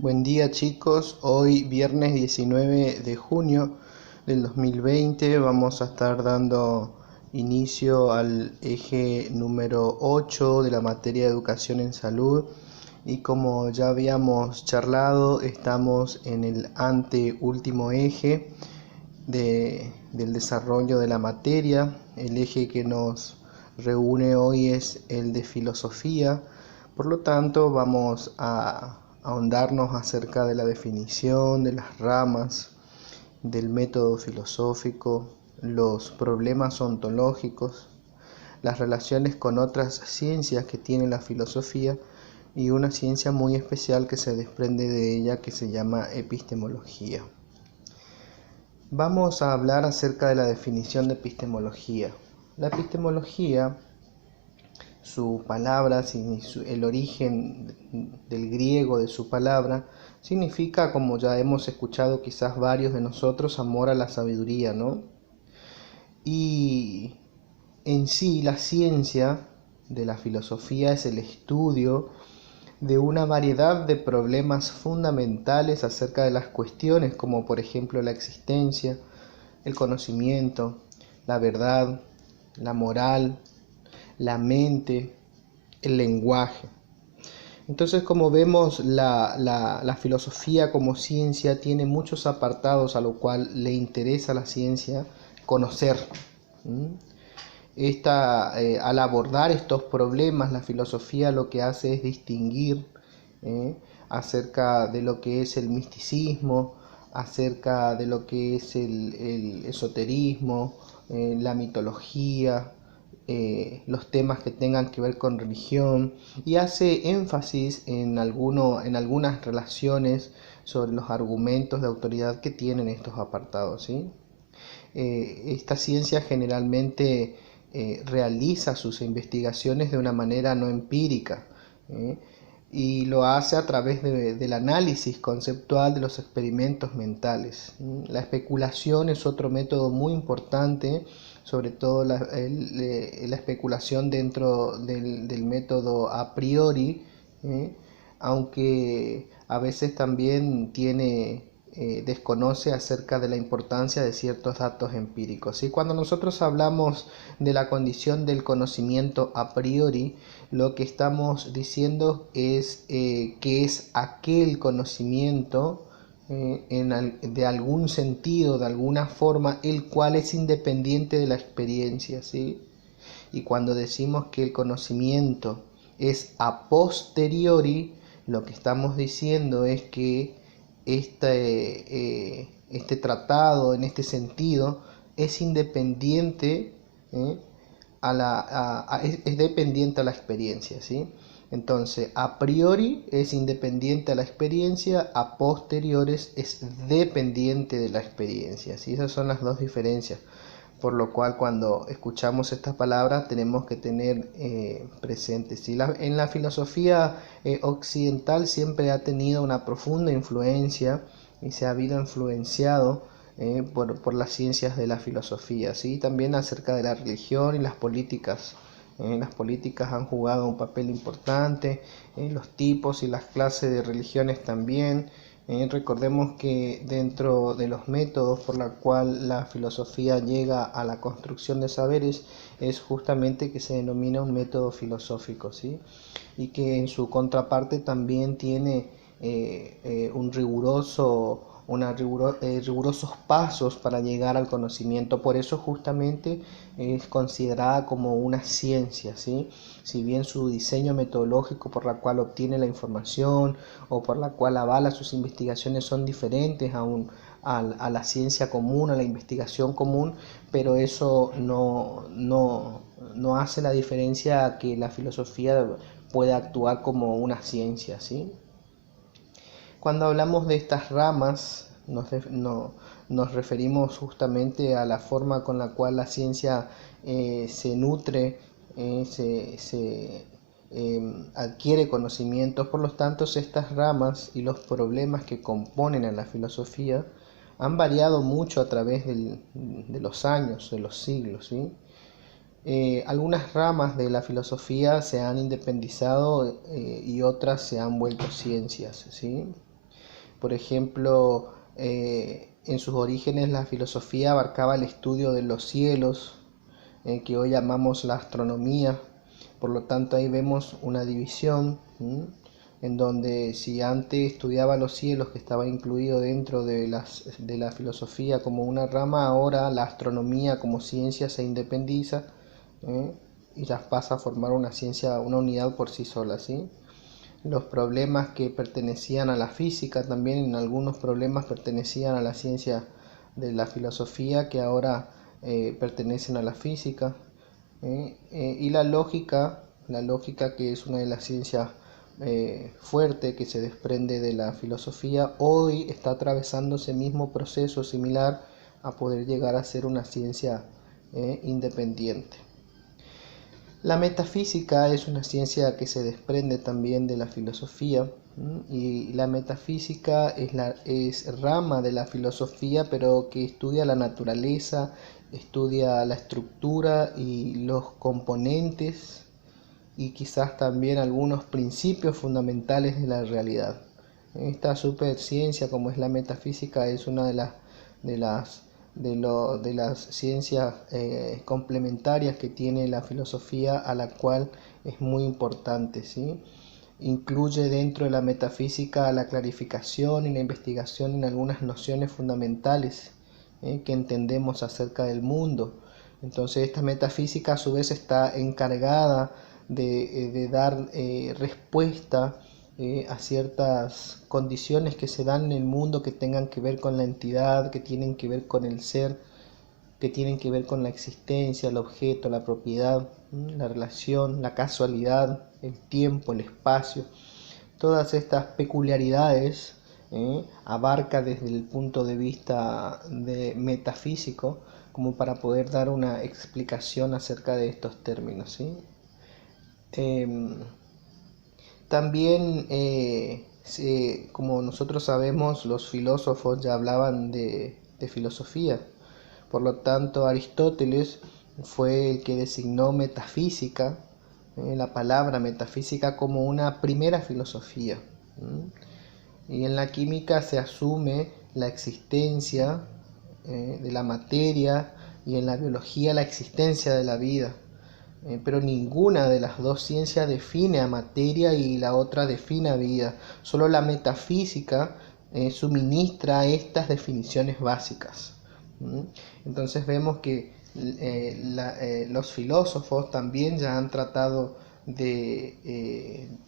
Buen día chicos, hoy viernes 19 de junio del 2020 vamos a estar dando inicio al eje número 8 de la materia de educación en salud y como ya habíamos charlado estamos en el anteúltimo eje del desarrollo de la materia. El eje que nos reúne hoy es el de filosofía, por lo tanto vamos a ahondarnos acerca de la definición de las ramas, del método filosófico, los problemas ontológicos, las relaciones con otras ciencias que tiene la filosofía y una ciencia muy especial que se desprende de ella que se llama epistemología. Vamos a hablar acerca de la definición de epistemología. La epistemología, su palabra, el origen del griego de su palabra, significa, como ya hemos escuchado quizás varios de nosotros, amor a la sabiduría, ¿no? Y en sí la ciencia de la filosofía es el estudio de una variedad de problemas fundamentales acerca de las cuestiones como por ejemplo la existencia, el conocimiento, la verdad, la moral, la mente, el lenguaje. Entonces, como vemos, la filosofía como ciencia tiene muchos apartados a lo cual le interesa a la ciencia conocer. Al abordar estos problemas, la filosofía lo que hace es distinguir ¿eh? acerca de lo que es el misticismo, acerca de lo que es el esoterismo, la mitología, los temas que tengan que ver con religión, y hace énfasis en algunas relaciones sobre los argumentos de autoridad que tienen estos apartados, ¿sí? Esta ciencia generalmente realiza sus investigaciones de una manera no empírica, ¿eh? Y lo hace a través del análisis conceptual de los experimentos mentales. La especulación es otro método muy importante, sobre todo la especulación dentro del método a priori, ¿eh? Aunque a veces también desconoce acerca de la importancia de ciertos datos empíricos. Y cuando nosotros hablamos de la condición del conocimiento a priori, lo que estamos diciendo es que es aquel conocimiento de algún sentido, de alguna forma, el cual es independiente de la experiencia, ¿sí? Y cuando decimos que el conocimiento es a posteriori, lo que estamos diciendo es que este tratado, en este sentido, es independiente, es dependiente a la experiencia, ¿sí? Entonces, a priori es independiente a la experiencia, a posteriores es dependiente de la experiencia, ¿sí? Esas son las dos diferencias. Por lo cual cuando escuchamos estas palabras tenemos que tener presentes. ¿Sí? En la filosofía occidental siempre ha tenido una profunda influencia y se ha habido influenciado por las ciencias de la filosofía, ¿sí? También acerca de la religión y las políticas. Las políticas han jugado un papel importante, los tipos y las clases de religiones también. Recordemos que dentro de los métodos por la cual la filosofía llega a la construcción de saberes es justamente que se denomina un método filosófico, ¿sí? Y que en su contraparte también tiene rigurosos pasos para llegar al conocimiento. Por eso justamente es considerada como una ciencia, ¿sí? Si bien su diseño metodológico por la cual obtiene la información o por la cual avala sus investigaciones son diferentes a la ciencia común, a la investigación común, pero eso no hace la diferencia que la filosofía pueda actuar como una ciencia, ¿sí? Cuando hablamos de estas ramas, nos referimos justamente a la forma con la cual la ciencia se nutre, adquiere conocimientos. Por lo tanto, estas ramas y los problemas que componen a la filosofía han variado mucho a través de los años, de los siglos, ¿sí? Algunas ramas de la filosofía se han independizado y otras se han vuelto ciencias, ¿sí? Por ejemplo, en sus orígenes la filosofía abarcaba el estudio de los cielos, que hoy llamamos la astronomía. Por lo tanto, ahí vemos una división, en donde si antes estudiaba los cielos, que estaba incluido dentro de la filosofía como una rama, ahora la astronomía como ciencia se independiza, ¿eh? Y ya pasa a formar una ciencia, una unidad por sí sola, ¿sí? Los problemas que pertenecían a la física, también en algunos problemas pertenecían a la ciencia de la filosofía, que ahora pertenecen a la física. Y la lógica que es una de las ciencias fuerte que se desprende de la filosofía, hoy está atravesando ese mismo proceso similar a poder llegar a ser una ciencia independiente. La metafísica es una ciencia que se desprende también de la filosofía, y la metafísica es rama de la filosofía, pero que estudia la naturaleza, estudia la estructura y los componentes y quizás también algunos principios fundamentales de la realidad. Esta superciencia como es la metafísica es una de las de las ciencias complementarias que tiene la filosofía, a la cual es muy importante, ¿sí? Incluye dentro de la metafísica la clarificación y la investigación en algunas nociones fundamentales que entendemos acerca del mundo. Entonces esta metafísica a su vez está encargada de dar respuesta a ciertas condiciones que se dan en el mundo, que tengan que ver con la entidad, que tienen que ver con el ser, que tienen que ver con la existencia, el objeto, la propiedad, la relación, la casualidad, el tiempo, el espacio. Todas estas peculiaridades abarca desde el punto de vista metafísico, como para poder dar una explicación acerca de estos términos, ¿sí? También, como nosotros sabemos, los filósofos ya hablaban de filosofía. Por lo tanto, Aristóteles fue el que designó metafísica, la palabra metafísica, como una primera filosofía. Y en la química se asume la existencia de la materia, y en la biología la existencia de la vida. Pero ninguna de las dos ciencias define a materia y la otra define a vida. Solo la metafísica suministra estas definiciones básicas. Entonces vemos que los filósofos también ya han tratado en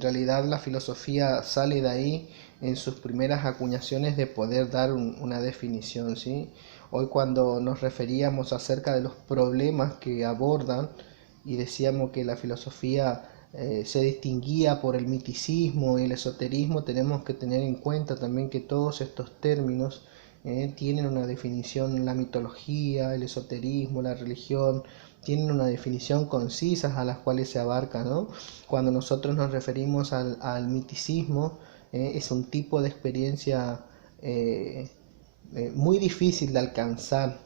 realidad la filosofía sale de ahí en sus primeras acuñaciones de poder dar una definición, ¿sí? Hoy cuando nos referíamos acerca de los problemas que abordan y decíamos que la filosofía se distinguía por el miticismo y el esoterismo, tenemos que tener en cuenta también que todos estos términos tienen una definición. La mitología, el esoterismo, la religión, tienen una definición concisa a las cuales se abarca, ¿no? Cuando nosotros nos referimos al miticismo, es un tipo de experiencia muy difícil de alcanzar,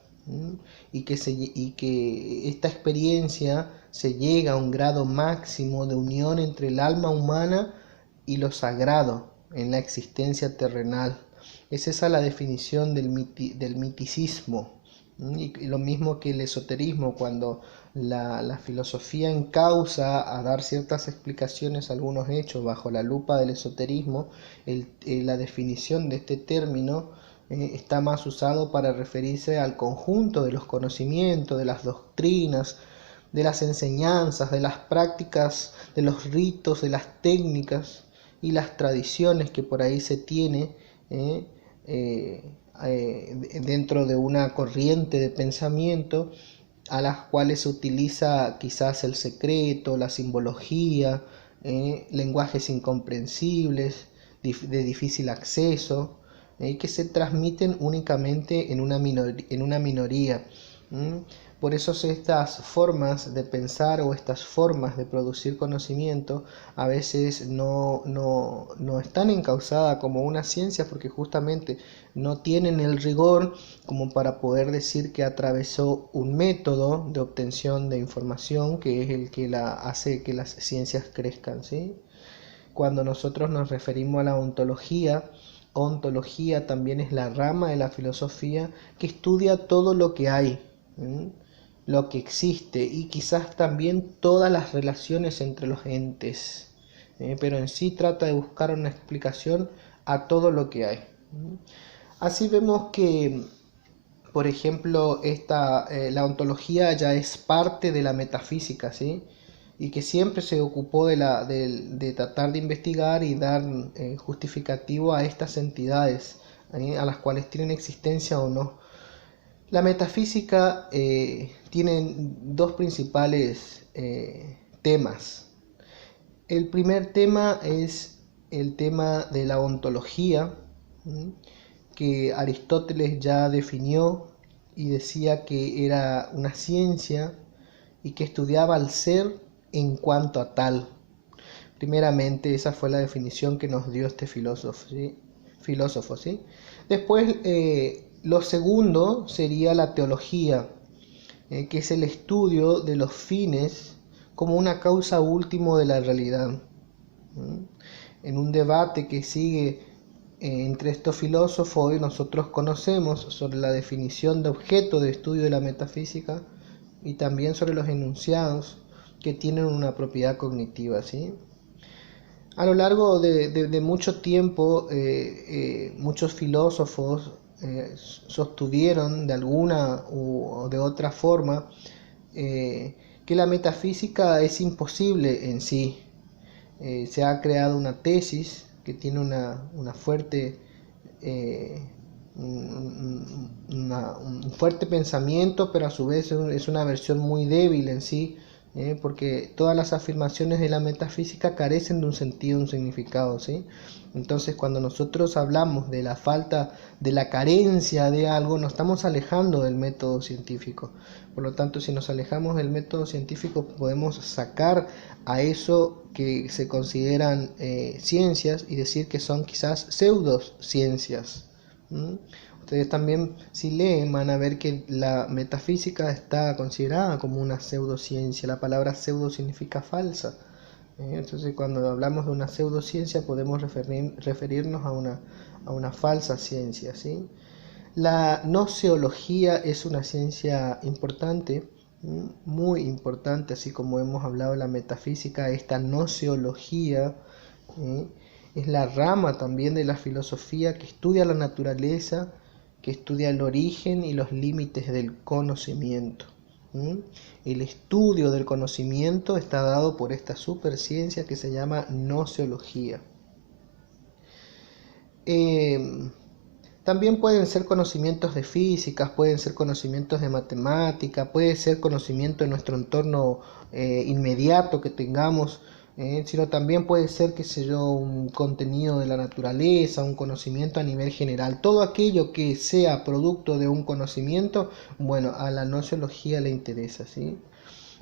y que esta experiencia se llega a un grado máximo de unión entre el alma humana y lo sagrado en la existencia terrenal. Es esa la definición del miticismo. Y lo mismo que el esoterismo, cuando la filosofía encausa a dar ciertas explicaciones a algunos hechos bajo la lupa del esoterismo, la definición de este término está más usado para referirse al conjunto de los conocimientos, de las doctrinas, de las enseñanzas, de las prácticas, de los ritos, de las técnicas y las tradiciones que por ahí se tiene dentro de una corriente de pensamiento, a las cuales se utiliza quizás el secreto, la simbología, lenguajes incomprensibles, de difícil acceso, que se transmiten únicamente en una minoría. Por eso estas formas de pensar o estas formas de producir conocimiento a veces no están encausadas como una ciencia, porque justamente no tienen el rigor como para poder decir que atravesó un método de obtención de información que es el que hace que las ciencias crezcan, ¿sí? Cuando nosotros nos referimos a la ontología, ontología también es la rama de la filosofía que estudia todo lo que hay, lo que existe y quizás también todas las relaciones entre los entes, pero en sí trata de buscar una explicación a todo lo que hay. Así vemos que, por ejemplo, la ontología ya es parte de la metafísica, ¿sí? Y que siempre se ocupó de tratar de investigar y dar justificativo a estas entidades, a las cuales tienen existencia o no. La metafísica tiene dos principales temas. El primer tema es el tema de la ontología, que Aristóteles ya definió y decía que era una ciencia y que estudiaba al ser en cuanto a tal. Primeramente, esa fue la definición que nos dio este filósofo, ¿sí? Después, lo segundo sería la teología, que es el estudio de los fines como una causa última de la realidad. En un debate que sigue entre estos filósofos, hoy nosotros conocemos sobre la definición de objeto de estudio de la metafísica y también sobre los enunciados que tienen una propiedad cognitiva, ¿sí? A lo largo de mucho tiempo, muchos filósofos sostuvieron de alguna o de otra forma que la metafísica es imposible en sí. Se ha creado una tesis que tiene una fuerte un fuerte pensamiento, pero a su vez es una versión muy débil en sí, porque todas las afirmaciones de la metafísica carecen de un sentido, un significado, ¿sí? Entonces, cuando nosotros hablamos de la falta, de la carencia de algo, nos estamos alejando del método científico. Por lo tanto, si nos alejamos del método científico, podemos sacar a eso que se consideran ciencias y decir que son quizás pseudociencias. Ustedes también, si leen, van a ver que la metafísica está considerada como una pseudociencia. La palabra pseudo significa falsa. Entonces, cuando hablamos de una pseudociencia, podemos referirnos a una falsa ciencia, ¿sí? La gnoseología es una ciencia importante, muy importante, así como hemos hablado de la metafísica. Esta gnoseología es la rama también de la filosofía que estudia la naturaleza, que estudia el origen y los límites del conocimiento. El estudio del conocimiento está dado por esta superciencia que se llama gnoseología. También pueden ser conocimientos de física, pueden ser conocimientos de matemática, puede ser conocimiento de nuestro entorno inmediato que tengamos, sino también puede ser, qué sé yo, un contenido de la naturaleza, un conocimiento a nivel general. Todo aquello que sea producto de un conocimiento, bueno, a la gnoseología le interesa, ¿sí?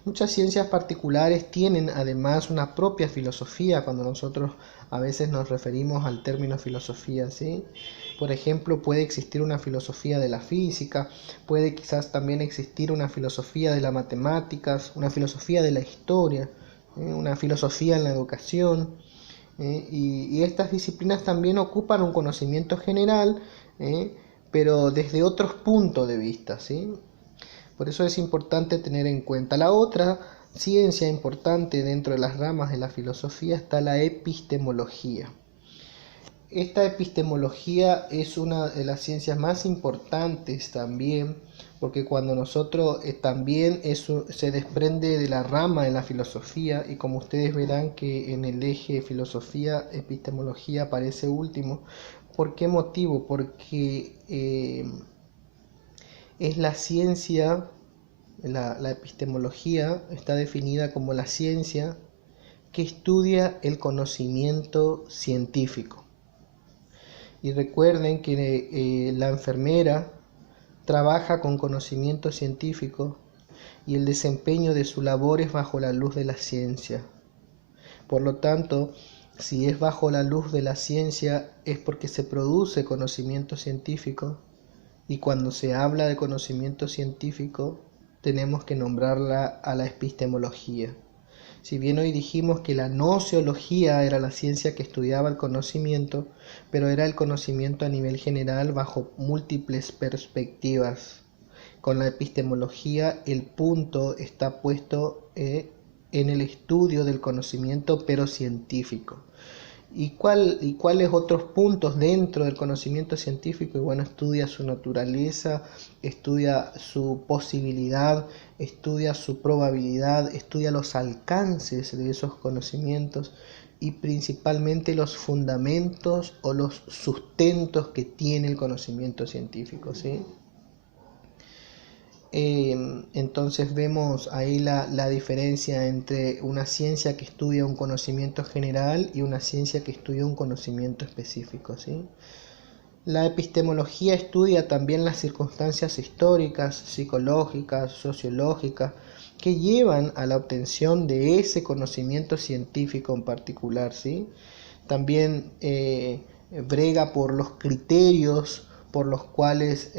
Muchas ciencias particulares tienen además una propia filosofía cuando nosotros a veces nos referimos al término filosofía, ¿sí? Por ejemplo, puede existir una filosofía de la física, puede quizás también existir una filosofía de las matemáticas, una filosofía de la historia, una filosofía en la educación, y estas disciplinas también ocupan un conocimiento general, pero desde otros puntos de vista, ¿sí? Por eso es importante tener en cuenta. La otra ciencia importante dentro de las ramas de la filosofía está la epistemología. Esta epistemología es una de las ciencias más importantes también, porque cuando nosotros también eso se desprende de la rama de la filosofía, y como ustedes verán que en el eje filosofía, epistemología aparece último. ¿Por qué motivo? Porque es la ciencia, la epistemología está definida como la ciencia que estudia el conocimiento científico. Y recuerden que la enfermera trabaja con conocimiento científico y el desempeño de su labor es bajo la luz de la ciencia. Por lo tanto, si es bajo la luz de la ciencia es porque se produce conocimiento científico, y cuando se habla de conocimiento científico tenemos que nombrarla a la epistemología. Si bien hoy dijimos que la gnoseología era la ciencia que estudiaba el conocimiento, pero era el conocimiento a nivel general bajo múltiples perspectivas. Con la epistemología el punto está puesto en el estudio del conocimiento, pero científico. ¿Y cuáles otros puntos dentro del conocimiento científico? Y bueno, estudia su naturaleza, estudia su posibilidad, estudia su probabilidad, estudia los alcances de esos conocimientos y principalmente los fundamentos o los sustentos que tiene el conocimiento científico, ¿sí? Entonces vemos ahí la diferencia entre una ciencia que estudia un conocimiento general y una ciencia que estudia un conocimiento específico, ¿sí? La epistemología estudia también las circunstancias históricas, psicológicas, sociológicas, que llevan a la obtención de ese conocimiento científico en particular, ¿sí? También brega por los criterios por los cuales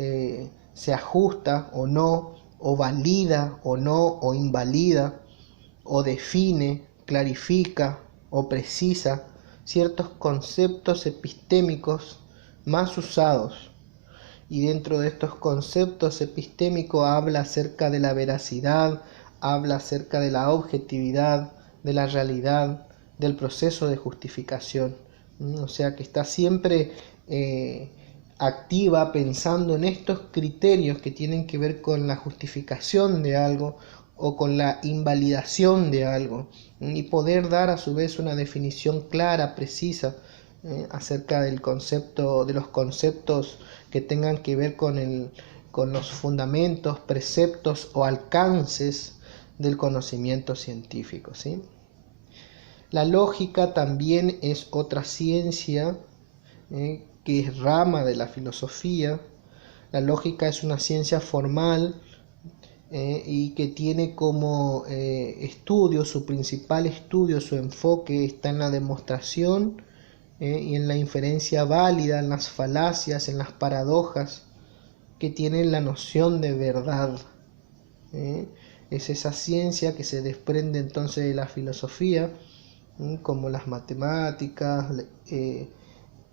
se ajusta o no, o valida o no, o invalida, o define, clarifica o precisa ciertos conceptos epistémicos más usados. Y dentro de estos conceptos epistémicos habla acerca de la veracidad, habla acerca de la objetividad, de la realidad, del proceso de justificación. O sea que está siempre activa pensando en estos criterios que tienen que ver con la justificación de algo o con la invalidación de algo, y poder dar a su vez una definición clara, precisa, acerca del concepto, de los conceptos que tengan que ver con los fundamentos, preceptos o alcances del conocimiento científico, ¿sí? La lógica también es otra ciencia que es rama de la filosofía. La lógica es una ciencia formal y que tiene como estudio, su principal estudio, su enfoque está en la demostración y en la inferencia válida, en las falacias, en las paradojas que tienen la noción de verdad. Es esa ciencia que se desprende entonces de la filosofía, como las matemáticas,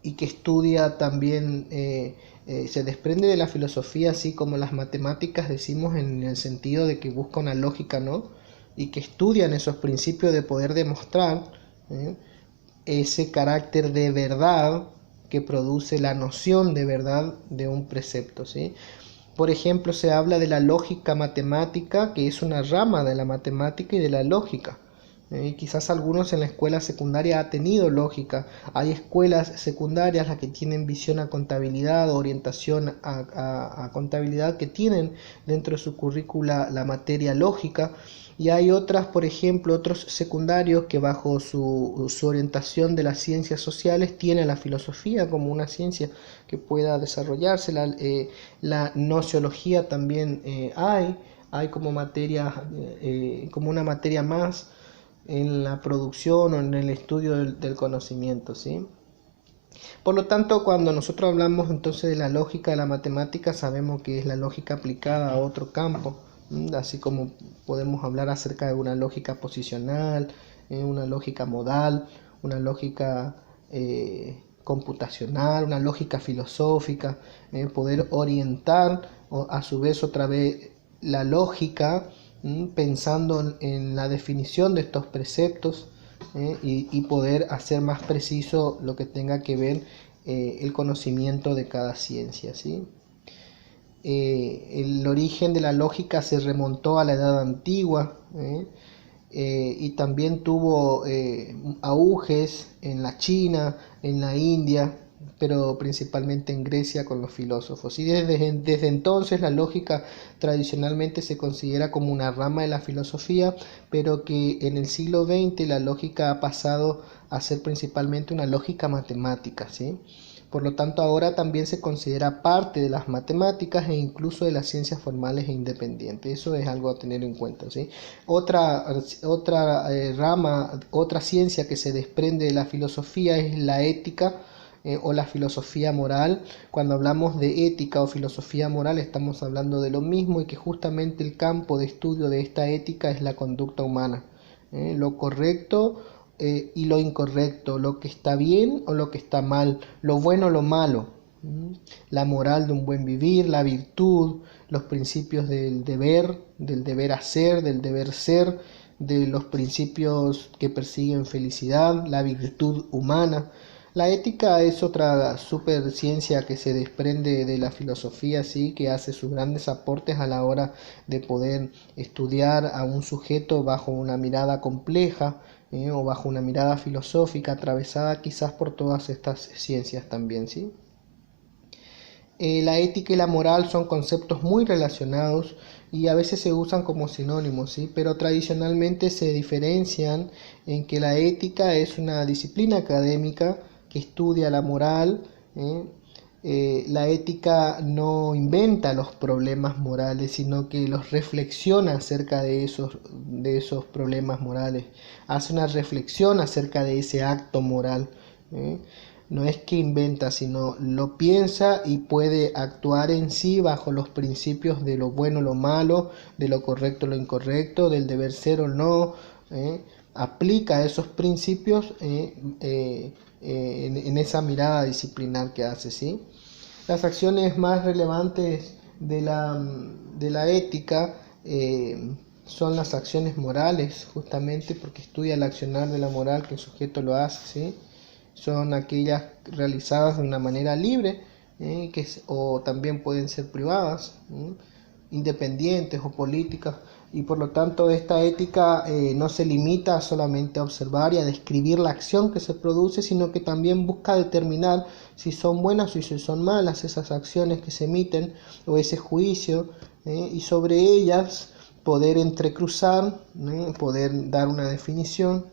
y que estudia también, se desprende de la filosofía, así como las matemáticas, decimos en el sentido de que busca una lógica, ¿no? Y que estudian esos principios de poder demostrar ese carácter de verdad que produce la noción de verdad de un precepto, ¿sí? Por ejemplo, se habla de la lógica matemática, que es una rama de la matemática y de la lógica. Quizás algunos en la escuela secundaria ha tenido lógica. Hay escuelas secundarias las que tienen visión a contabilidad, orientación a contabilidad, que tienen dentro de su currícula la materia lógica. Y hay otras, por ejemplo, otros secundarios que bajo su orientación de las ciencias sociales tienen la filosofía como una ciencia que pueda desarrollarse. La nociología también hay como materia, como una materia más en la producción o en el estudio del conocimiento, ¿sí? Por lo tanto, cuando nosotros hablamos entonces de la lógica de la matemática, sabemos que es la lógica aplicada a otro campo, así como podemos hablar acerca de una lógica posicional, una lógica modal, una lógica computacional, una lógica filosófica, poder orientar a su vez otra vez la lógica, pensando en la definición de estos preceptos, y poder hacer más preciso lo que tenga que ver el conocimiento de cada ciencia, ¿sí? El origen de la lógica se remontó a la Edad Antigua, y también tuvo auges en la China, en la India, pero principalmente en Grecia con los filósofos. Y desde entonces la lógica tradicionalmente se considera como una rama de la filosofía, pero que en el siglo XX la lógica ha pasado a ser principalmente una lógica matemática, ¿sí? Por lo tanto, ahora también se considera parte de las matemáticas e incluso de las ciencias formales e independientes. Eso es algo a tener en cuenta, ¿sí? Otra rama, otra ciencia que se desprende de la filosofía es la ética, o la filosofía moral. Cuando hablamos de ética o filosofía moral estamos hablando de lo mismo, y que justamente el campo de estudio de esta ética es la conducta humana. lo correcto y lo incorrecto, lo que está bien o lo que está mal, lo bueno o lo malo, la moral de un buen vivir, la virtud, los principios del deber hacer, del deber ser, de los principios que persiguen felicidad, la virtud humana. La ética es otra super ciencia que se desprende de la filosofía, sí, que hace sus grandes aportes a la hora de poder estudiar a un sujeto bajo una mirada compleja, o bajo una mirada filosófica atravesada quizás por todas estas ciencias también, sí. La ética y la moral son conceptos muy relacionados y a veces se usan como sinónimos, ¿sí? Pero tradicionalmente se diferencian en que la ética es una disciplina académica que estudia la moral. La ética no inventa los problemas morales, sino que los reflexiona acerca de esos problemas morales, hace una reflexión acerca de ese acto moral. ¿eh? No es que inventa, sino lo piensa y puede actuar en sí bajo los principios de lo bueno, lo malo, de lo correcto, lo incorrecto, del deber ser o no. Aplica esos principios en esa mirada disciplinar que hace, ¿sí? Las acciones más relevantes de la ética son las acciones morales, justamente porque estudia el accionar de la moral que el sujeto lo hace, ¿sí? Son aquellas realizadas de una manera libre, o también pueden ser privadas, independientes o políticas, y por lo tanto esta ética no se limita solamente a observar y a describir la acción que se produce, sino que también busca determinar si son buenas o si son malas esas acciones que se emiten o ese juicio, y sobre ellas poder entrecruzar, poder dar una definición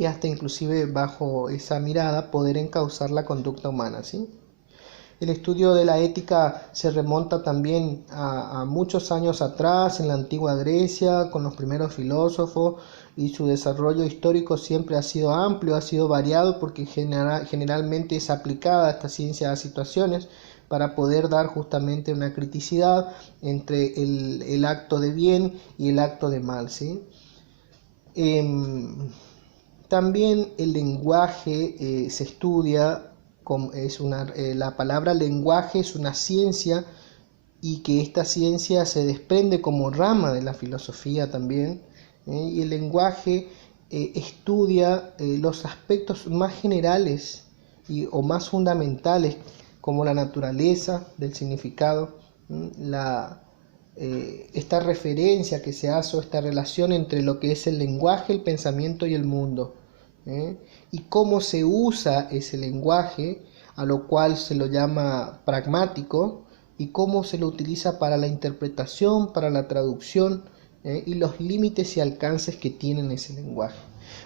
y hasta inclusive bajo esa mirada poder encauzar la conducta humana, ¿sí? El estudio de la ética se remonta también a muchos años atrás, en la antigua Grecia, con los primeros filósofos, y su desarrollo histórico siempre ha sido amplio, ha sido variado, porque generalmente es aplicada esta ciencia a situaciones para poder dar justamente una criticidad entre el acto de bien y el acto de mal, ¿sí? También el lenguaje se estudia, la palabra lenguaje es una ciencia y que esta ciencia se desprende como rama de la filosofía también, y el lenguaje estudia los aspectos más generales o más fundamentales como la naturaleza del significado, esta referencia que se hace o esta relación entre lo que es el lenguaje, el pensamiento y el mundo, y cómo se usa ese lenguaje, a lo cual se lo llama pragmático, y cómo se lo utiliza para la interpretación, para la traducción, y los límites y alcances que tiene ese lenguaje.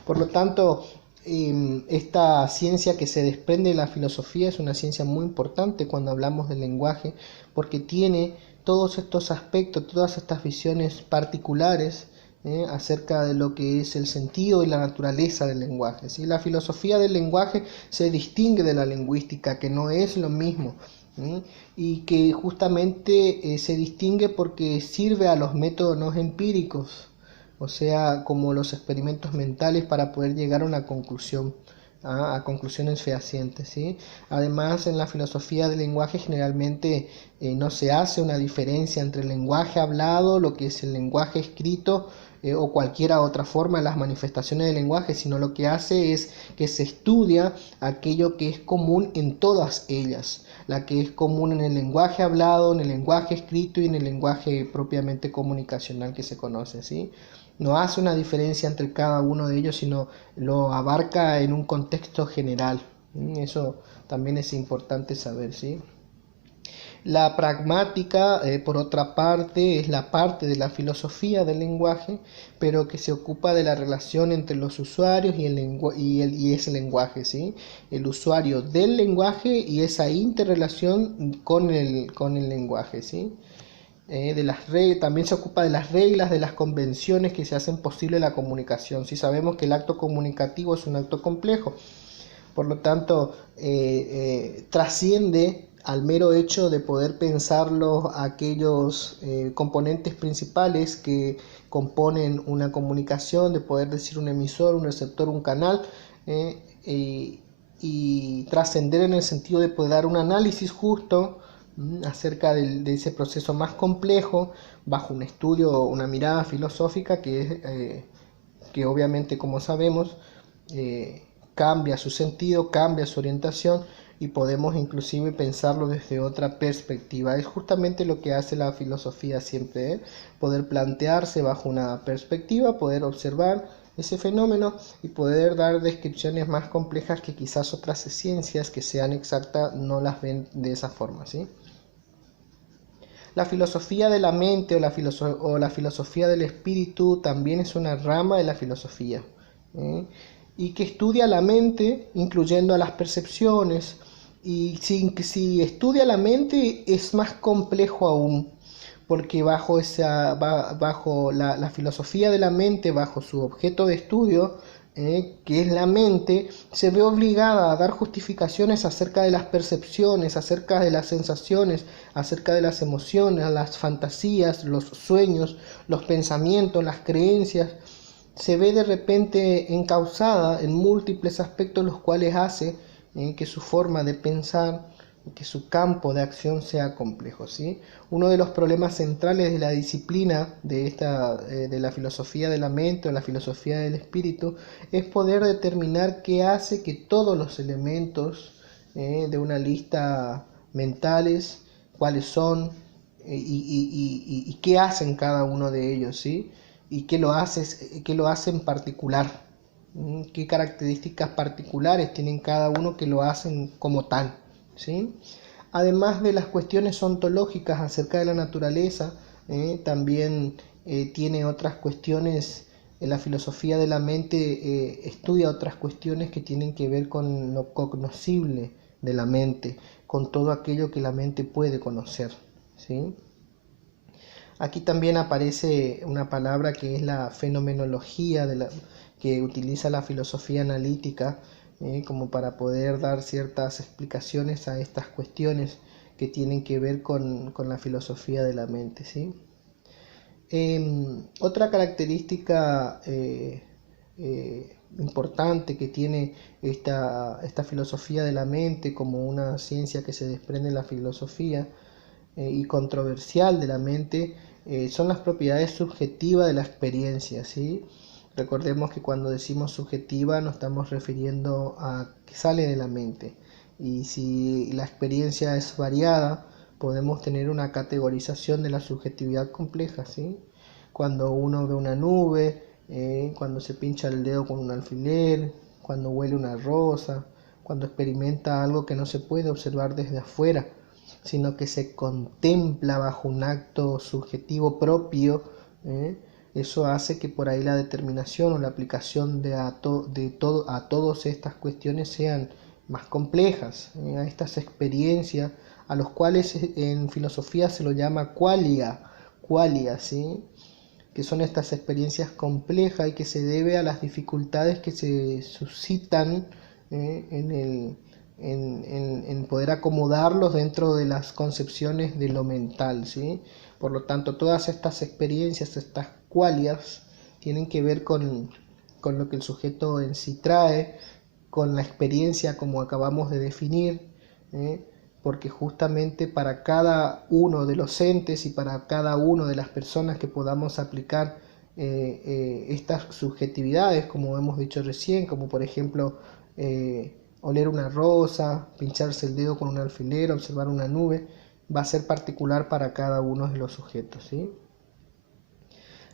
Por lo tanto, esta ciencia que se desprende de la filosofía es una ciencia muy importante cuando hablamos del lenguaje, porque tiene todos estos aspectos, todas estas visiones particulares acerca de lo que es el sentido y la naturaleza del lenguaje, ¿sí? La filosofía del lenguaje se distingue de la lingüística, que no es lo mismo, y que justamente se distingue porque sirve a los métodos no empíricos, o sea, como los experimentos mentales para poder llegar a una conclusión, a conclusiones fehacientes, ¿sí? Además, en la filosofía del lenguaje generalmente no se hace una diferencia entre el lenguaje hablado, lo que es el lenguaje escrito, o cualquier otra forma de las manifestaciones del lenguaje, sino lo que hace es que se estudia aquello que es común en todas ellas, la que es común en el lenguaje hablado, en el lenguaje escrito y en el lenguaje propiamente comunicacional que se conoce, ¿sí? No hace una diferencia entre cada uno de ellos, sino lo abarca en un contexto general. Eso también es importante saber, ¿sí? La pragmática, por otra parte, es la parte de la filosofía del lenguaje, pero que se ocupa de la relación entre los usuarios y ese lenguaje, ¿sí? El usuario del lenguaje y esa interrelación con el lenguaje, ¿sí? También se ocupa de las reglas, de las convenciones que se hacen posible la comunicación. Si sabemos que el acto comunicativo es un acto complejo, por lo tanto trasciende al mero hecho de poder pensar aquellos componentes principales que componen una comunicación, de poder decir un emisor, un receptor, un canal, y trascender en el sentido de poder dar un análisis justo acerca de ese proceso más complejo, bajo un estudio, una mirada filosófica que obviamente, como sabemos, cambia su sentido, cambia su orientación, y podemos inclusive pensarlo desde otra perspectiva. Es justamente lo que hace la filosofía siempre, poder plantearse bajo una perspectiva, poder observar ese fenómeno y poder dar descripciones más complejas que quizás otras ciencias que sean exactas no las ven de esa forma, ¿sí? La filosofía de la mente o la filosofía del espíritu también es una rama de la filosofía, y que estudia la mente, incluyendo a las percepciones. Y si estudia la mente es más complejo aún, porque bajo la filosofía de la mente, bajo su objeto de estudio, que es la mente, se ve obligada a dar justificaciones acerca de las percepciones, acerca de las sensaciones, acerca de las emociones, las fantasías, los sueños, los pensamientos, las creencias. Se ve de repente encauzada en múltiples aspectos, los cuales hace que su forma de pensar, que su campo de acción sea complejo, ¿sí? Uno de los problemas centrales de la disciplina de la filosofía de la mente o la filosofía del espíritu es poder determinar qué hace que todos los elementos de una lista mentales, cuáles son, y qué hacen cada uno de ellos, ¿sí? Y qué lo hace en particular, qué características particulares tienen cada uno que lo hacen como tal, ¿sí? Además de las cuestiones ontológicas acerca de la naturaleza, también tiene otras cuestiones. La filosofía de la mente estudia otras cuestiones que tienen que ver con lo cognoscible de la mente, con todo aquello que la mente puede conocer, ¿sí? Aquí también aparece una palabra que es la fenomenología, que utiliza la filosofía analítica como para poder dar ciertas explicaciones a estas cuestiones que tienen que ver con la filosofía de la mente, ¿sí? Otra característica importante que tiene esta filosofía de la mente como una ciencia que se desprende de la filosofía y controversial de la mente son las propiedades subjetivas de la experiencia, ¿sí? Recordemos que cuando decimos subjetiva nos estamos refiriendo a que sale de la mente, y si la experiencia es variada podemos tener una categorización de la subjetividad compleja, ¿sí? Cuando uno ve una nube, cuando se pincha el dedo con un alfiler, cuando huele una rosa, cuando experimenta algo que no se puede observar desde afuera, sino que se contempla bajo un acto subjetivo propio, eso hace que por ahí la determinación o la aplicación a todas estas cuestiones sean más complejas, a estas experiencias, a los cuales en filosofía se lo llama qualia, ¿sí? Que son estas experiencias complejas y que se debe a las dificultades que se suscitan en poder acomodarlos dentro de las concepciones de lo mental, ¿sí? Por lo tanto, todas estas experiencias, estas qualias, tienen que ver con lo que el sujeto en sí trae, con la experiencia como acabamos de definir, porque justamente para cada uno de los entes y para cada una de las personas que podamos aplicar estas subjetividades, como hemos dicho recién, como por ejemplo oler una rosa, pincharse el dedo con un alfiler, observar una nube, va a ser particular para cada uno de los sujetos, ¿sí?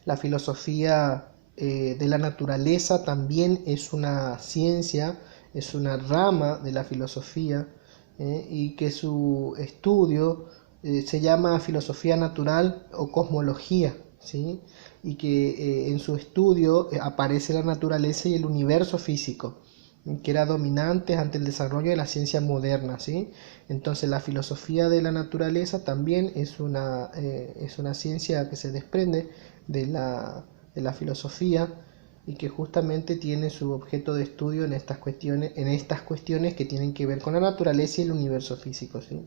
La filosofía de la naturaleza también es una ciencia, es una rama de la filosofía, y que su estudio se llama filosofía natural o cosmología, ¿sí? Y que en su estudio aparece la naturaleza y el universo físico, que era dominante ante el desarrollo de la ciencia moderna, ¿sí? Entonces la filosofía de la naturaleza también es una ciencia que se desprende de la filosofía, y que justamente tiene su objeto de estudio en estas cuestiones que tienen que ver con la naturaleza y el universo físico, ¿sí?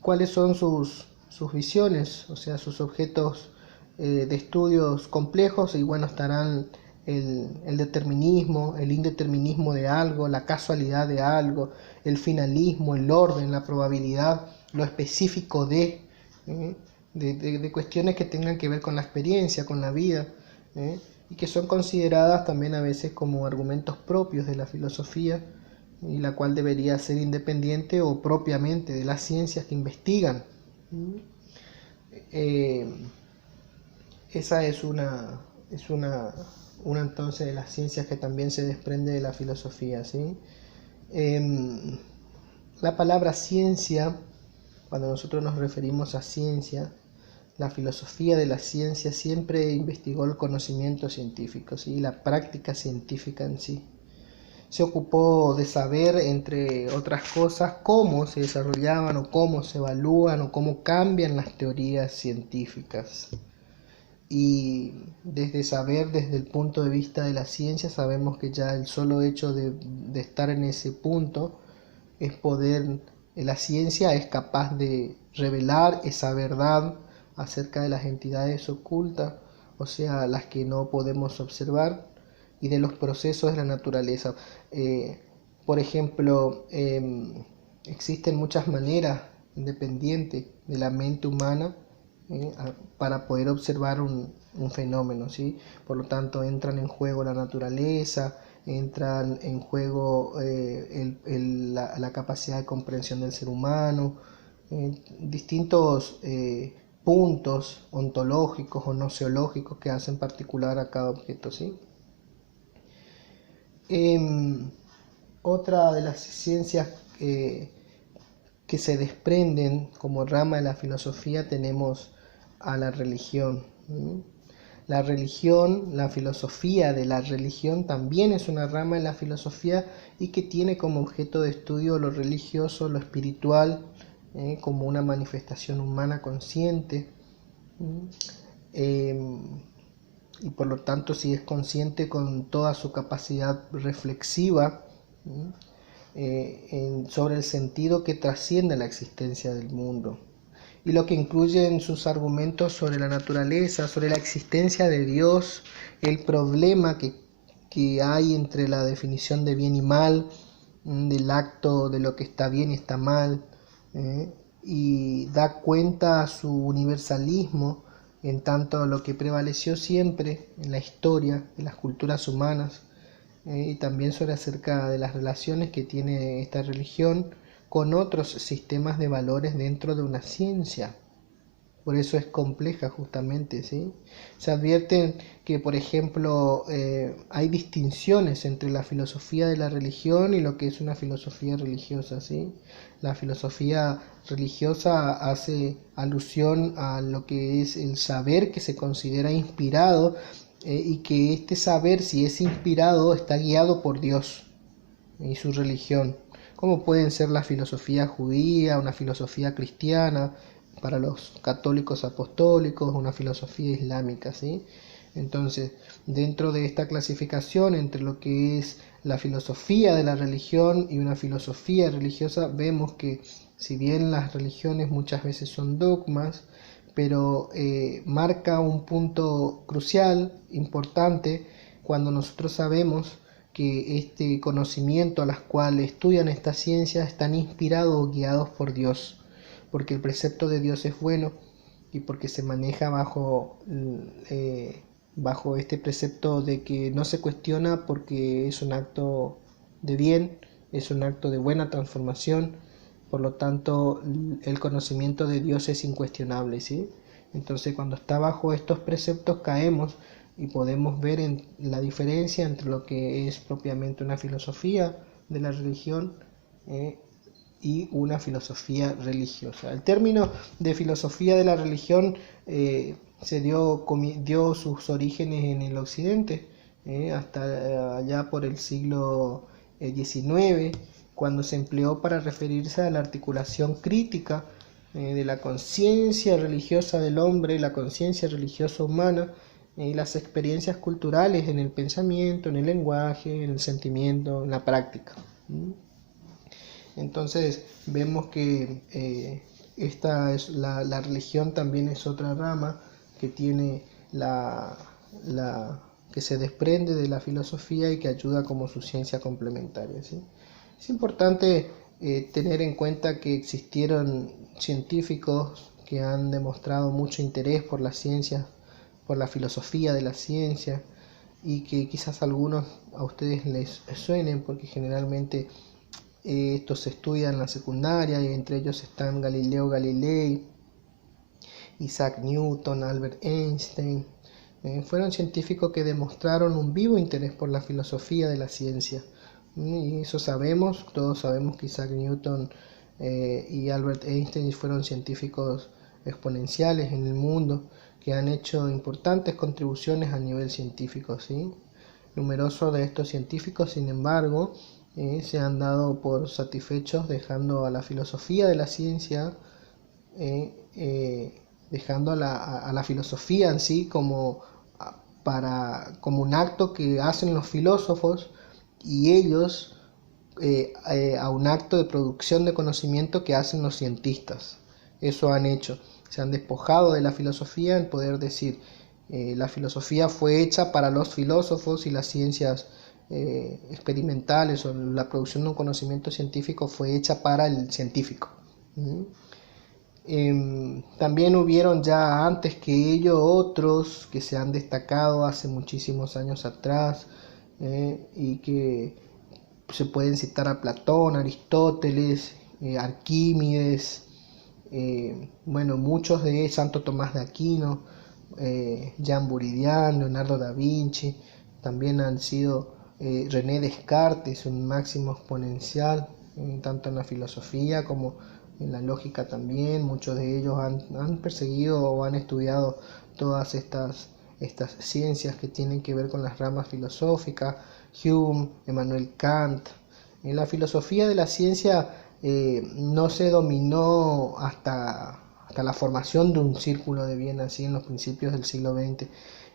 ¿Cuáles son sus visiones? O sea, sus objetos de estudios complejos, y bueno, estarán el determinismo, el indeterminismo de algo, la casualidad de algo, el finalismo, el orden, la probabilidad, lo específico de cuestiones que tengan que ver con la experiencia, con la vida, y que son consideradas también a veces como argumentos propios de la filosofía, y la cual debería ser independiente o propiamente de las ciencias que investigan. Esa es una entonces de las ciencias que también se desprende de la filosofía, ¿sí? La palabra ciencia, cuando nosotros nos referimos a ciencia, la filosofía de la ciencia siempre investigó el conocimiento científico, ¿sí? La práctica científica en sí. Se ocupó de saber, entre otras cosas, cómo se desarrollaban o cómo se evalúan o cómo cambian las teorías científicas. Y desde el punto de vista de la ciencia, sabemos que ya el solo hecho de estar en ese punto es la ciencia es capaz de revelar esa verdad acerca de las entidades ocultas, o sea, las que no podemos observar, y de los procesos de la naturaleza. Por ejemplo, existen muchas maneras independientes de la mente humana para poder observar un fenómeno, ¿sí? Por lo tanto, entran en juego la naturaleza, entran en juego la capacidad de comprensión del ser humano, distintos puntos ontológicos o noceológicos que hacen particular a cada objeto, ¿sí? Otra de las ciencias que se desprenden como rama de la filosofía tenemos a la religión. La religión, la filosofía de la religión también es una rama de la filosofía y que tiene como objeto de estudio lo religioso, lo espiritual, como una manifestación humana consciente. Y por lo tanto, si es consciente con toda su capacidad reflexiva sobre el sentido que trasciende la existencia del mundo, y lo que incluye en sus argumentos sobre la naturaleza, sobre la existencia de Dios, el problema que hay entre la definición de bien y mal, del acto de lo que está bien y está mal, y da cuenta a su universalismo en tanto lo que prevaleció siempre en la historia de las culturas humanas, y también sobre acerca de las relaciones que tiene esta religión con otros sistemas de valores dentro de una ciencia. Por eso es compleja justamente, ¿sí? Se advierten que, por ejemplo, hay distinciones entre la filosofía de la religión y lo que es una filosofía religiosa, ¿sí? La filosofía religiosa hace alusión a lo que es el saber que se considera inspirado, y que este saber, si es inspirado, está guiado por Dios y su religión, como pueden ser la filosofía judía, una filosofía cristiana, para los católicos apostólicos, una filosofía islámica, ¿sí? Entonces, dentro de esta clasificación entre lo que es la filosofía de la religión y una filosofía religiosa, vemos que si bien las religiones muchas veces son dogmas, pero marca un punto crucial, importante, cuando nosotros sabemos que este conocimiento a las cuales estudian estas ciencias están inspirados o guiados por Dios, porque el precepto de Dios es bueno y porque se maneja bajo este precepto de que no se cuestiona porque es un acto de bien, es un acto de buena transformación. Por lo tanto, el conocimiento de Dios es incuestionable, ¿sí? Entonces, cuando está bajo estos preceptos caemos y podemos ver la diferencia entre lo que es propiamente una filosofía de la religión y una filosofía religiosa. El término de filosofía de la religión dio sus orígenes en el occidente, hasta allá por el siglo XIX, cuando se empleó para referirse a la articulación crítica de la conciencia religiosa del hombre, la conciencia religiosa humana, y las experiencias culturales en el pensamiento, en el lenguaje, en el sentimiento, en la práctica. Entonces vemos que esta es la religión también es otra rama que tiene que se desprende de la filosofía y que ayuda como su ciencia complementaria, ¿sí? Es importante tener en cuenta que existieron científicos que han demostrado mucho interés por la ciencia, por la filosofía de la ciencia, y que quizás algunos a ustedes les suenen porque generalmente estos se estudian en la secundaria, y entre ellos están Galileo Galilei, Isaac Newton, Albert Einstein. Fueron científicos que demostraron un vivo interés por la filosofía de la ciencia. Y eso sabemos, todos sabemos que Isaac Newton y Albert Einstein fueron científicos exponenciales en el mundo que han hecho importantes contribuciones a nivel científico, ¿sí? Numerosos de estos científicos, sin embargo, se han dado por satisfechos dejando a la filosofía de la ciencia, dejando a la filosofía en sí como un acto que hacen los filósofos, y ellos a un acto de producción de conocimiento que hacen los cientistas. Eso han hecho. Se han despojado de la filosofía en poder decir la filosofía fue hecha para los filósofos y las ciencias experimentales o la producción de un conocimiento científico fue hecha para el científico. También hubieron ya antes que ellos otros que se han destacado hace muchísimos años atrás, y que se pueden citar a Platón, Aristóteles, Arquímedes, muchos de Santo Tomás de Aquino, Jean Buridan, Leonardo da Vinci. También han sido René Descartes, un máximo exponencial, tanto en la filosofía como en la lógica también. Muchos de ellos han perseguido o han estudiado todas estas ciencias que tienen que ver con las ramas filosóficas. Hume, Emmanuel Kant. En la filosofía de la ciencia no se dominó hasta la formación de un círculo de Viena, así en los principios del siglo XX,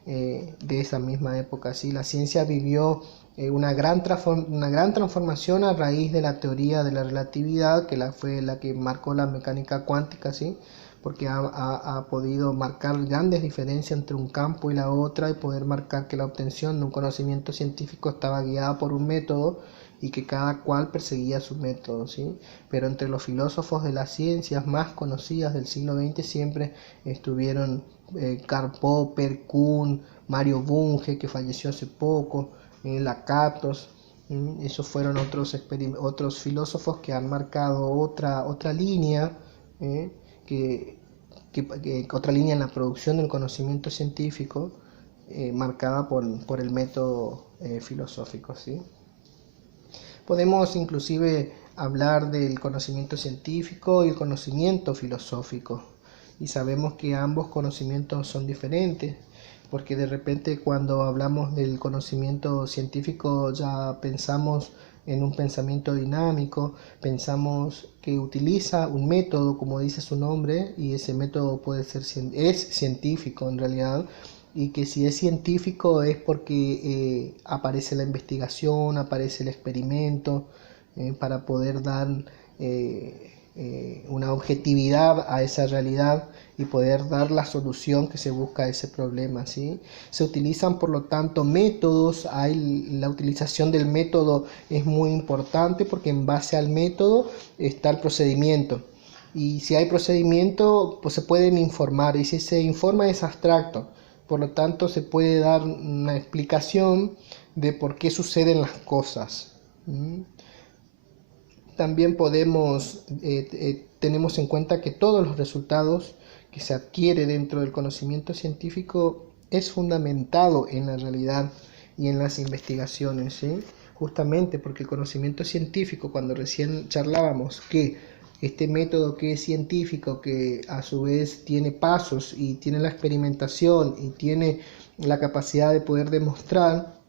de esa misma época. ¿Sí? La ciencia vivió una gran transformación a raíz de la teoría de la relatividad, que fue la que marcó la mecánica cuántica, ¿sí? Porque ha podido marcar grandes diferencias entre un campo y la otra, y poder marcar que la obtención de un conocimiento científico estaba guiada por un método y que cada cual perseguía su método, ¿sí? Pero entre los filósofos de las ciencias más conocidas del siglo XX siempre estuvieron Karl Popper, Kuhn, Mario Bunge, que falleció hace poco, Lakatos. Esos fueron otros filósofos que han marcado otra línea, otra línea en la producción del conocimiento científico, marcada por el método filosófico, ¿sí? Podemos inclusive hablar del conocimiento científico y el conocimiento filosófico, y sabemos que ambos conocimientos son diferentes, porque de repente cuando hablamos del conocimiento científico ya pensamos en un pensamiento dinámico, pensamos que utiliza un método, como dice su nombre, y ese método es científico en realidad, y que si es científico es porque aparece la investigación, aparece el experimento, para poder dar una objetividad a esa realidad y poder dar la solución que se busca a ese problema, ¿sí? Se utilizan por lo tanto métodos. La utilización del método es muy importante porque en base al método está el procedimiento, y si hay procedimiento pues se pueden informar, y si se informa es abstracto, por lo tanto se puede dar una explicación de por qué suceden las cosas. También tenemos en cuenta que todos los resultados que se adquiere dentro del conocimiento científico es fundamentado en la realidad y en las investigaciones, ¿sí? Justamente porque el conocimiento científico, cuando recién charlábamos que este método que es científico, que a su vez tiene pasos y tiene la experimentación y tiene la capacidad de poder demostrar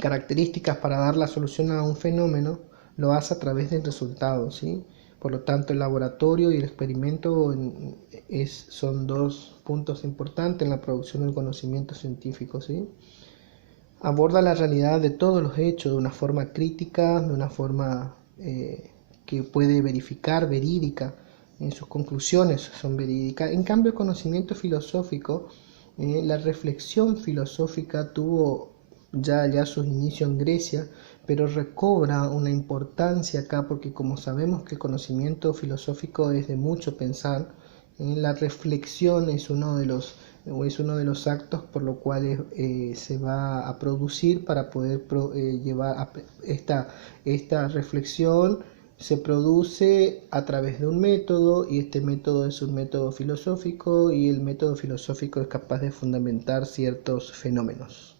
características para dar la solución a un fenómeno, lo hace a través del resultado, ¿sí? Por lo tanto, el laboratorio y el experimento son dos puntos importantes en la producción del conocimiento científico, ¿sí? Aborda la realidad de todos los hechos de una forma crítica, de una forma que puede verificar, verídica, en sus conclusiones son verídicas. En cambio, el conocimiento filosófico, la reflexión filosófica tuvo ya sus inicios en Grecia, pero recobra una importancia acá porque como sabemos que el conocimiento filosófico es de mucho pensar, la reflexión es uno de los actos por los cuales se va a producir para poder llevar a esta reflexión. Se produce a través de un método y este método es un método filosófico y el método filosófico es capaz de fundamentar ciertos fenómenos.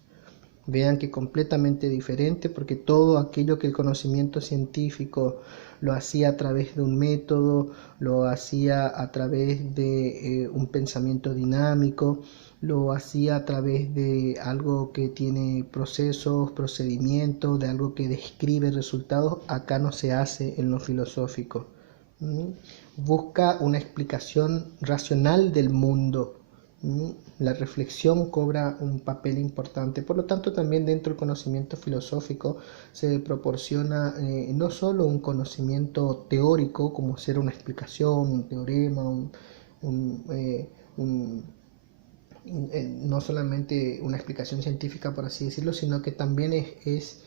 Vean que completamente diferente porque todo aquello que el conocimiento científico lo hacía a través de un método, lo hacía a través de un pensamiento dinámico, lo hacía a través de algo que tiene procesos, procedimientos, de algo que describe resultados, acá no se hace en lo filosófico. Busca una explicación racional del mundo. La reflexión cobra un papel importante, por lo tanto también dentro del conocimiento filosófico se proporciona no solo un conocimiento teórico como ser una explicación, un teorema, no solamente una explicación científica por así decirlo, sino que también es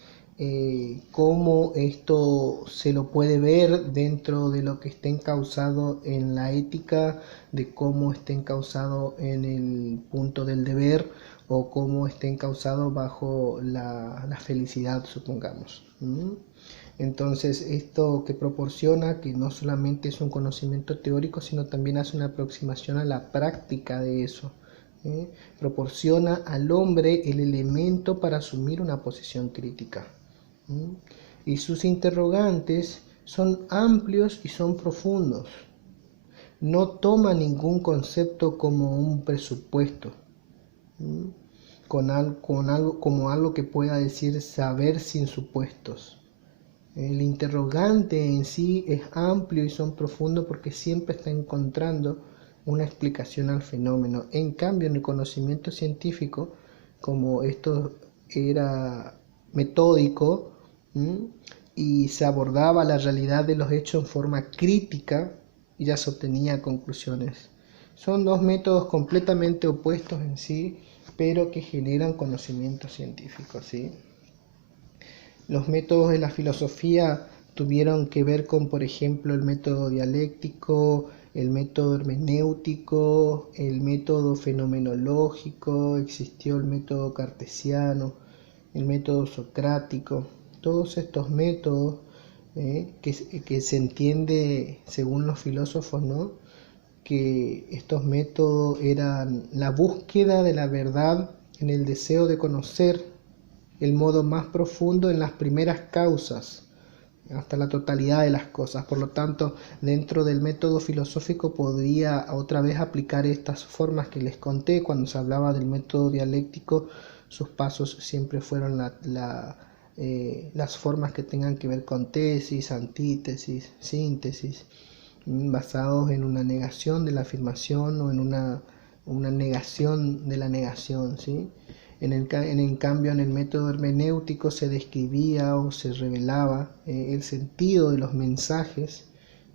cómo esto se lo puede ver dentro de lo que está encauzado en la ética, de cómo está encauzado en el punto del deber o cómo está encauzado bajo la felicidad, supongamos. Entonces, esto que proporciona, que no solamente es un conocimiento teórico, sino también hace una aproximación a la práctica de eso. Proporciona al hombre el elemento para asumir una posición crítica. Y sus interrogantes son amplios y son profundos. No toma ningún concepto como un presupuesto, como algo que pueda decir saber sin supuestos. El interrogante en sí es amplio y son profundos porque siempre está encontrando una explicación al fenómeno. En cambio, en el conocimiento científico, como esto era metódico y se abordaba la realidad de los hechos en forma crítica y ya se obtenía conclusiones. Son dos métodos completamente opuestos en sí, pero que generan conocimiento científico, ¿sí? Los métodos de la filosofía tuvieron que ver con, por ejemplo, el método dialéctico, el método hermenéutico, el método fenomenológico, existió el método cartesiano, el método socrático. Todos estos métodos que se entiende según los filósofos, ¿no?, que estos métodos eran la búsqueda de la verdad en el deseo de conocer el modo más profundo en las primeras causas, hasta la totalidad de las cosas. Por lo tanto, dentro del método filosófico podría otra vez aplicar estas formas que les conté. Cuando se hablaba del método dialéctico, sus pasos siempre fueron las formas que tengan que ver con tesis, antítesis, síntesis, basados en una negación de la afirmación o en una negación de la negación, ¿sí? En cambio, en el método hermenéutico se describía o se revelaba el sentido de los mensajes,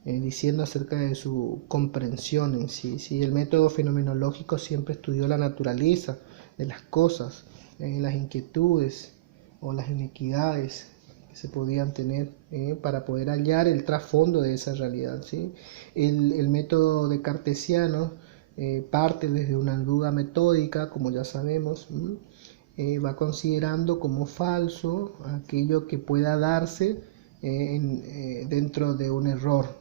diciendo acerca de su comprensión en sí, ¿sí? El método fenomenológico siempre estudió la naturaleza de las cosas, las inquietudes o las inequidades que se podían tener para poder hallar el trasfondo de esa realidad, ¿sí? El método de cartesiano parte desde una duda metódica, como ya sabemos, va considerando como falso aquello que pueda darse dentro de un error.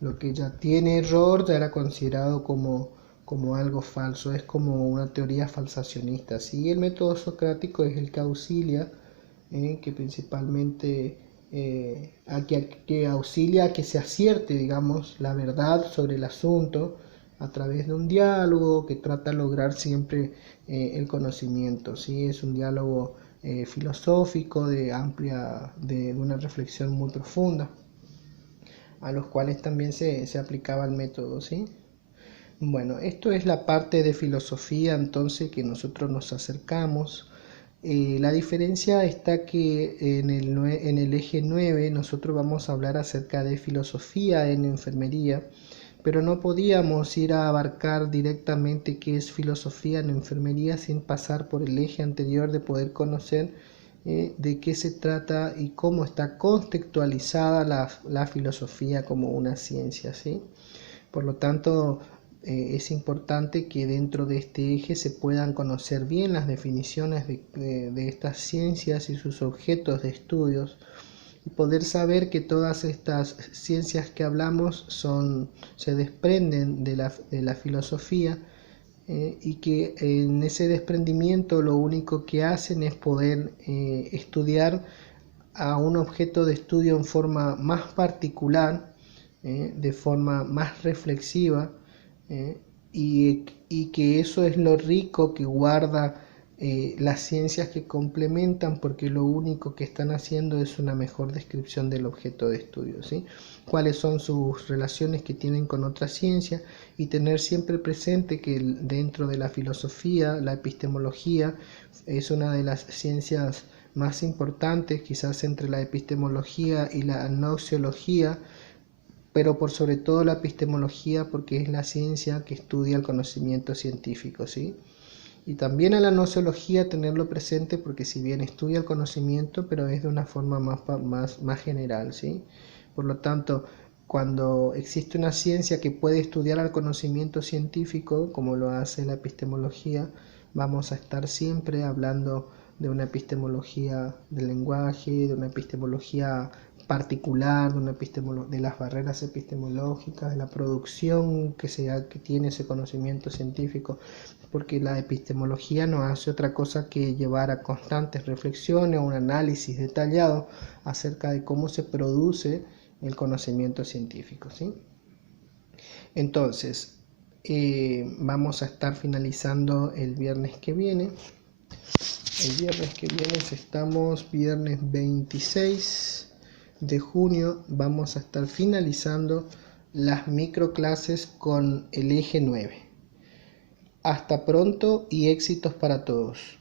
Lo que ya tiene error ya era considerado como algo falso, es como una teoría falsacionista. ¿Sí? El método socrático es el que auxilia, que principalmente que auxilia a que se acierte, digamos, la verdad sobre el asunto a través de un diálogo que trata de lograr siempre el conocimiento, ¿sí? Es un diálogo filosófico de una reflexión muy profunda, a los cuales también se aplicaba el método, ¿sí? Bueno, esto es la parte de filosofía entonces que nosotros nos acercamos. La diferencia está que en el eje 9 nosotros vamos a hablar acerca de filosofía en enfermería, pero no podíamos ir a abarcar directamente qué es filosofía en enfermería sin pasar por el eje anterior de poder conocer de qué se trata y cómo está contextualizada la filosofía como una ciencia, ¿sí? Por lo tanto, es importante que dentro de este eje se puedan conocer bien las definiciones de estas ciencias y sus objetos de estudios y poder saber que todas estas ciencias que hablamos se desprenden de la filosofía y que en ese desprendimiento lo único que hacen es poder estudiar a un objeto de estudio en forma más particular, de forma más reflexiva, eh, y que eso es lo rico que guarda las ciencias que complementan, porque lo único que están haciendo es una mejor descripción del objeto de estudio, ¿sí? Cuáles son sus relaciones que tienen con otra ciencia y tener siempre presente que dentro de la filosofía, la epistemología es una de las ciencias más importantes, quizás entre la epistemología y la gnoseología, pero por sobre todo la epistemología porque es la ciencia que estudia el conocimiento científico, ¿sí? Y también a la gnoseología tenerlo presente porque si bien estudia el conocimiento, pero es de una forma más general, ¿sí? Por lo tanto, cuando existe una ciencia que puede estudiar al conocimiento científico, como lo hace la epistemología, vamos a estar siempre hablando de una epistemología del lenguaje, de una epistemología particular, de las barreras epistemológicas, de la producción que tiene ese conocimiento científico, porque la epistemología no hace otra cosa que llevar a constantes reflexiones o un análisis detallado acerca de cómo se produce el conocimiento científico, ¿sí? Entonces, vamos a estar finalizando el viernes que viene. El viernes que viene estamos, viernes 26 de junio, vamos a estar finalizando las microclases con el eje 9. Hasta pronto y éxitos para todos.